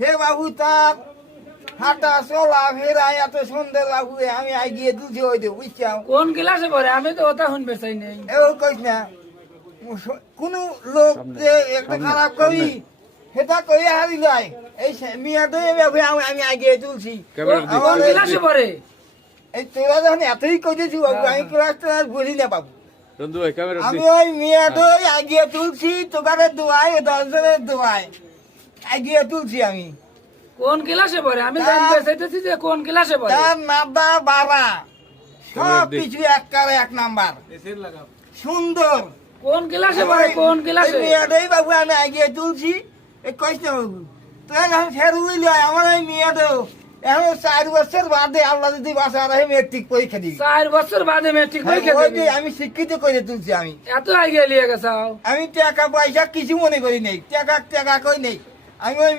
হে বাবু তার হাঁটা চলা ফেরা এত সুন্দর বাবু আমি গিয়ে তুলছি ওই দেব বুঝছাও। কোন ক্লাসে পড়ে? আমি তো ওটা শুনবে চাই নাই। এবার কইস না কোন লোক যে একটা খারাপ করি সেটা কই হারি যায় এই মিয়াটাই আমি গিয়ে তুলছি। কোন ক্লাসে পড়ে? এই তোরা যখন এতই করেছি বাবু আমি ক্লাসটা আর বলি না বাবু। বন্ধু ওই ক্যামেরা আমি ওই মেয়েটাই আগিয়ে তুলছি তোকারে দোয়াই 10 জনের দোয়াই আগিয়ে তুলছি আমি। কোন ক্লাসে পড়ে? আমি জানতে চাইতেছি যে কোন ক্লাসে পড়ে। তার নাদা বাবা সব কিছু এক নাম্বার সুন্দর। কোন ক্লাসে পড়ে? কোন ক্লাসে? মেয়েটাই বাবু আমি আগিয়ে তুলছি এই কইস না বাবু তোরা যখন ফের বুঝলি আমার ওই মেয়েটাও এখন 4 বছর বাদে আল্লাহ যদি বাসা রাখে মেট্রিক পরীক্ষা দিই। 4 বছর বাদে মেট্রিক পরীক্ষা ওই দিবি? যে আমি শিক্ষিত করে তুলছি আমি। এত আগে লিয়ে গেছাও। আমি টাকা পয়সা কিছু মনে করি নেই টাকা কই নেই আমি ওই